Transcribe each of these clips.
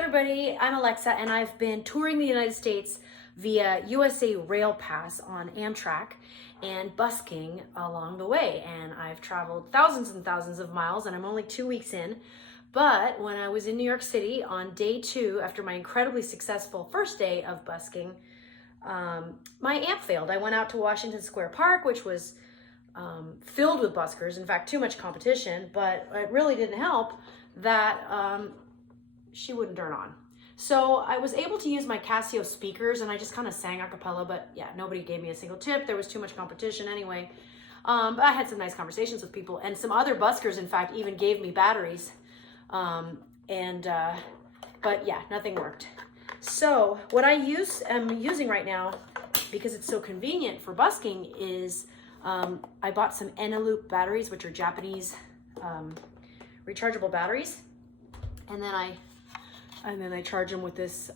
everybody, I'm Alexa and I've been touring the United States via USA Rail Pass on Amtrak and busking along the way, and I've traveled thousands and thousands of miles and I'm only 2 weeks in. But when I was in New York City on day 2 after my incredibly successful first day of busking, my amp failed. I went out to Washington Square Park, which was filled with buskers, in fact too much competition, but it really didn't help that she wouldn't turn on. So I was able to use my Casio speakers and I just kind of sang a cappella, but yeah, nobody gave me a single tip. There was too much competition anyway. But I had some nice conversations with people, and some other buskers, in fact, even gave me batteries. But yeah, nothing worked. So what I'm using right now, because it's so convenient for busking, is I bought some Eneloop batteries, which are Japanese rechargeable batteries. And then I charge them with this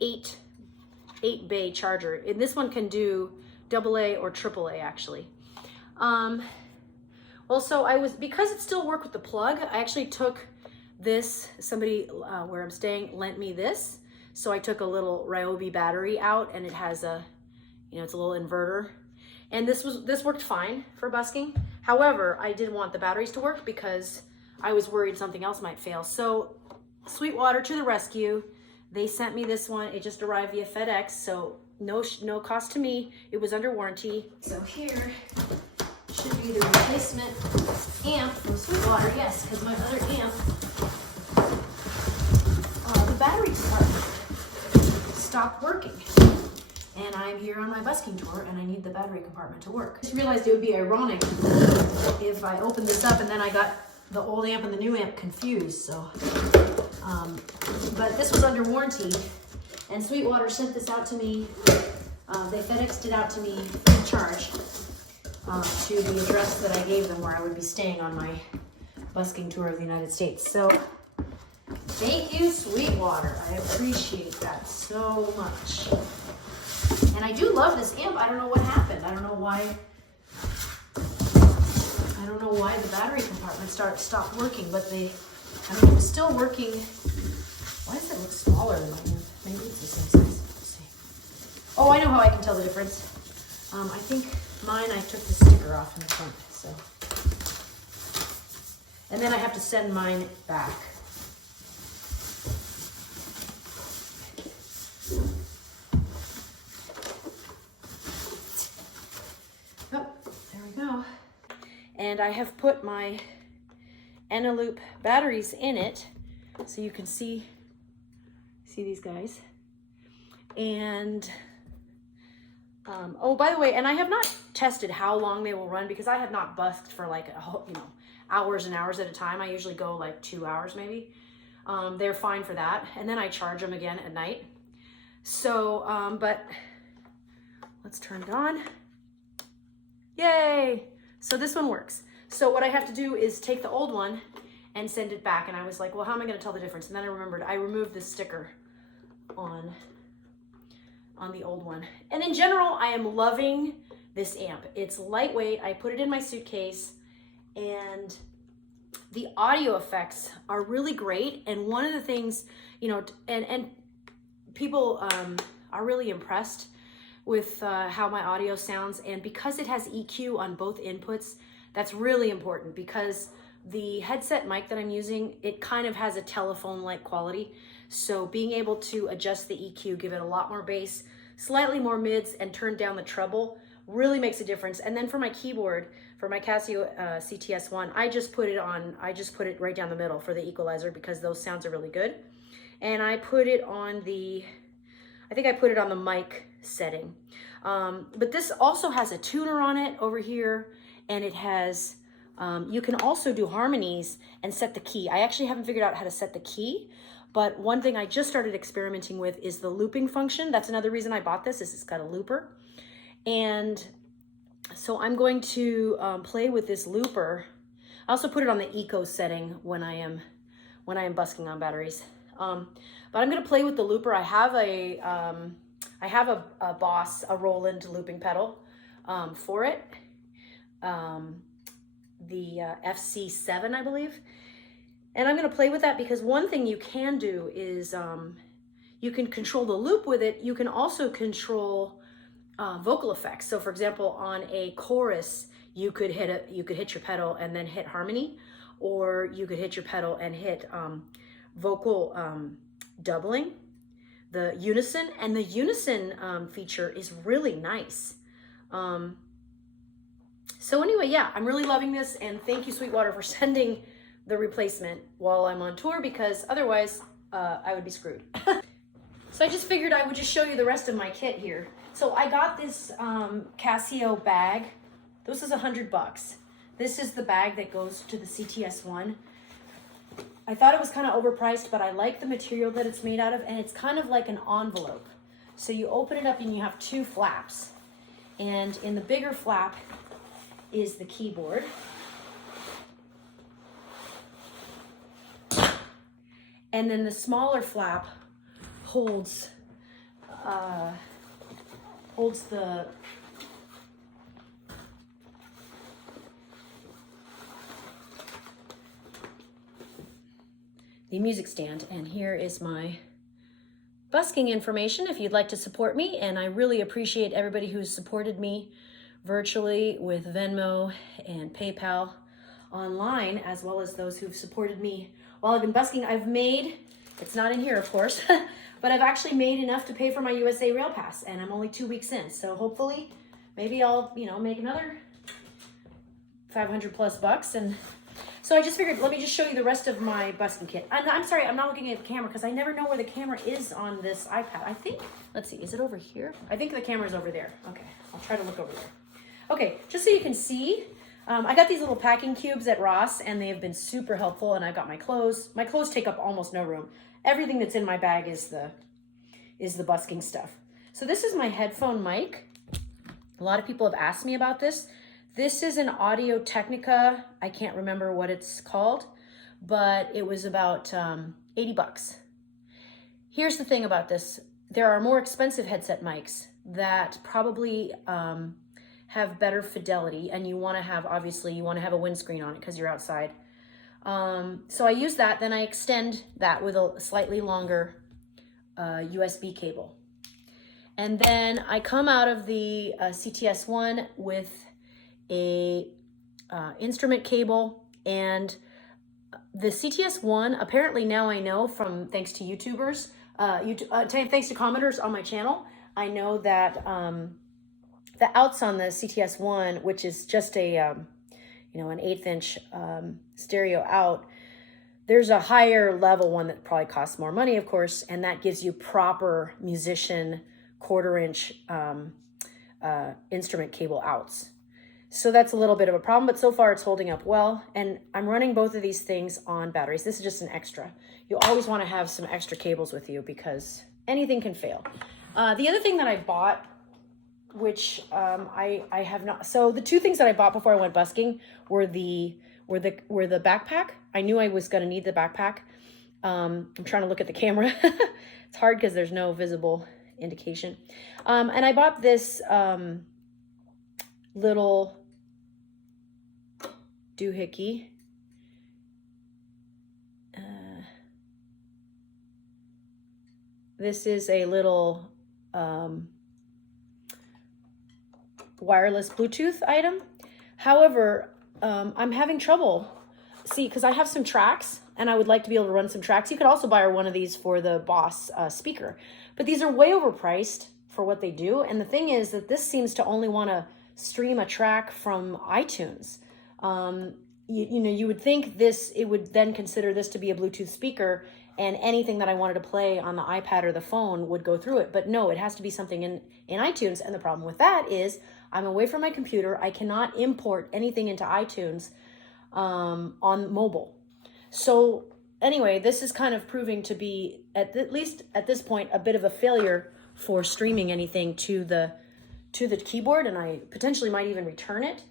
8 bay charger. And this one can do AA or AAA actually. Well, so because it still worked with the plug, I actually took this, somebody where I'm staying lent me this. So I took a little Ryobi battery out, and it has a, it's a little inverter. And this worked fine for busking. However, I didn't want the batteries to work because I was worried something else might fail. So Sweetwater to the rescue. They sent me this one. It just arrived via FedEx, so no cost to me. It was under warranty. So here should be the replacement amp from Sweetwater. Yes, because my other amp, the battery compartment stopped working. And I'm here on my busking tour and I need the battery compartment to work. I just realized it would be ironic if I opened this up and then I got the old amp and the new amp confused. So, but this was under warranty, and Sweetwater sent this out to me. They FedExed it out to me free charge to the address that I gave them where I would be staying on my busking tour of the United States. So thank you, Sweetwater. I appreciate that so much. And I do love this amp. I don't know what happened. I don't know why the battery compartment stopped working, but it was still working. Why does it look smaller than my amp? Maybe it's the same size. Let's see. Oh, I know how I can tell the difference. I think mine, I took the sticker off in the front, so. And then I have to send mine back. And I have put my Eneloop batteries in it, so you can see these guys. And oh, by the way, and I have not tested how long they will run because I have not busked for like hours and hours at a time. I usually go like 2 hours maybe. They're fine for that, and then I charge them again at night. So, but let's turn it on. Yay! So this one works. So what I have to do is take the old one and send it back. And I was like, well, how am I going to tell the difference? And then I remembered I removed this sticker on the old one. And in general, I am loving this amp. It's lightweight. I put it in my suitcase, and the audio effects are really great. And one of the things, and people are really impressed with how my audio sounds. And because it has EQ on both inputs, that's really important, because the headset mic that I'm using, it kind of has a telephone-like quality. So being able to adjust the EQ, give it a lot more bass, slightly more mids, and turn down the treble really makes a difference. And then for my keyboard, for my Casio CT-S1, I just put it right down the middle for the equalizer because those sounds are really good. And I put it on the mic setting. But this also has a tuner on it over here, and it has, you can also do harmonies and set the key. I actually haven't figured out how to set the key, but one thing I just started experimenting with is the looping function. That's another reason I bought this, is it's got a looper. And so I'm going to play with this looper. I also put it on the eco setting when I am busking on batteries. But I'm gonna play with the looper. I have a Boss, a Roland looping pedal for it, the FC7, I believe. And I'm going to play with that because one thing you can do is you can control the loop with it. You can also control vocal effects. So for example, on a chorus, you could hit your pedal and then hit harmony, or you could hit your pedal and hit vocal doubling, the unison. And the unison feature is really nice. So anyway, yeah, I'm really loving this, and thank you, Sweetwater, for sending the replacement while I'm on tour, because otherwise I would be screwed. So I just figured I would just show you the rest of my kit here. So I got this Casio bag. This is $100. This is the bag that goes to the CT-S1. I thought it was kind of overpriced, but I like the material that it's made out of, and it's kind of like an envelope. So you open it up and you have two flaps. And in the bigger flap is the keyboard. And then the smaller flap holds the music stand. And here is my busking information if you'd like to support me. And I really appreciate everybody who's supported me virtually with Venmo and PayPal online, as well as those who've supported me while I've been busking. I've made, it's not in here of course, but I've actually made enough to pay for my USA Rail Pass, and I'm only 2 weeks in. So hopefully maybe I'll, make another 500 plus bucks. And so I just figured, let me just show you the rest of my busking kit. I'm sorry, I'm not looking at the camera because I never know where the camera is on this iPad. I think, let's see, is it over here? I think the camera's over there. Okay, I'll try to look over there. Okay, just so you can see, I got these little packing cubes at Ross, and they have been super helpful. And I got my clothes. My clothes take up almost no room. Everything that's in my bag is the busking stuff. So this is my headphone mic. A lot of people have asked me about this. This is an Audio Technica. I can't remember what it's called, but it was about 80 bucks. Here's the thing about this. There are more expensive headset mics that probably have better fidelity, and you want to have, obviously, you want to have a windscreen on it because you're outside. So I use that, then I extend that with a slightly longer USB cable. And then I come out of the CT-S1 with a instrument cable, and the CT-S1, apparently now I know from, thanks to YouTubers, thanks to commenters on my channel, I know that the outs on the CT-S1, which is just a, an 1/8 inch stereo out, there's a higher level one that probably costs more money, of course, and that gives you proper musician 1/4 inch instrument cable outs. So that's a little bit of a problem, but so far it's holding up well. And I'm running both of these things on batteries. This is just an extra. You always want to have some extra cables with you because anything can fail. The other thing that I bought, which I have not, so the two things that I bought before I went busking were the backpack. I knew I was going to need the backpack. I'm trying to look at the camera. It's hard because there's no visible indication. And I bought this little doohickey. This is a little wireless Bluetooth item. However, I'm having trouble. See, because I have some tracks and I would like to be able to run some tracks. You could also buy one of these for the Boss speaker, but these are way overpriced for what they do. And the thing is that this seems to only want to stream a track from iTunes. You would think it would then consider this to be a Bluetooth speaker, and anything that I wanted to play on the iPad or the phone would go through it. But no, it has to be something in iTunes. And the problem with that is I'm away from my computer. I cannot import anything into iTunes on mobile. So anyway, this is kind of proving to be, at least at this point, a bit of a failure for streaming anything to the keyboard, and I potentially might even return it.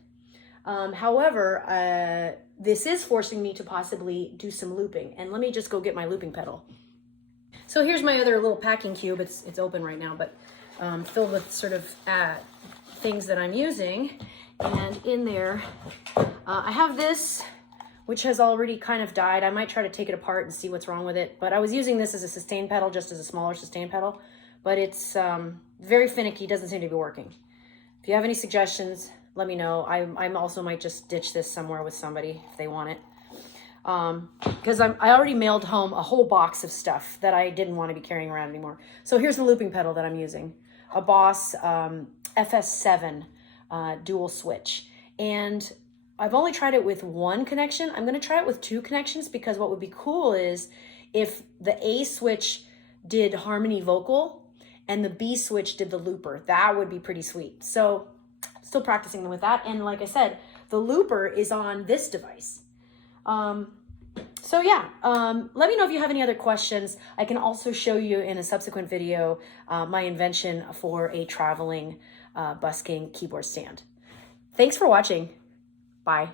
However, this is forcing me to possibly do some looping, and let me just go get my looping pedal. So here's my other little packing cube. It's open right now, but filled with sort of things that I'm using. And in there, I have this, which has already kind of died. I might try to take it apart and see what's wrong with it. But I was using this as a sustain pedal, just as a smaller sustain pedal. But it's very finicky, doesn't seem to be working. If you have any suggestions, let me know. I also might just ditch this somewhere with somebody if they want it. Because I already mailed home a whole box of stuff that I didn't want to be carrying around anymore. So here's the looping pedal that I'm using. A Boss FS7 dual switch. And I've only tried it with one connection. I'm going to try it with 2 connections, because what would be cool is if the A switch did harmony vocal and the B switch did the looper. That would be pretty sweet. So still practicing with that. And like I said, the looper is on this device. So yeah, let me know if you have any other questions. I can also show you in a subsequent video my invention for a traveling busking keyboard stand. Thanks for watching. Bye.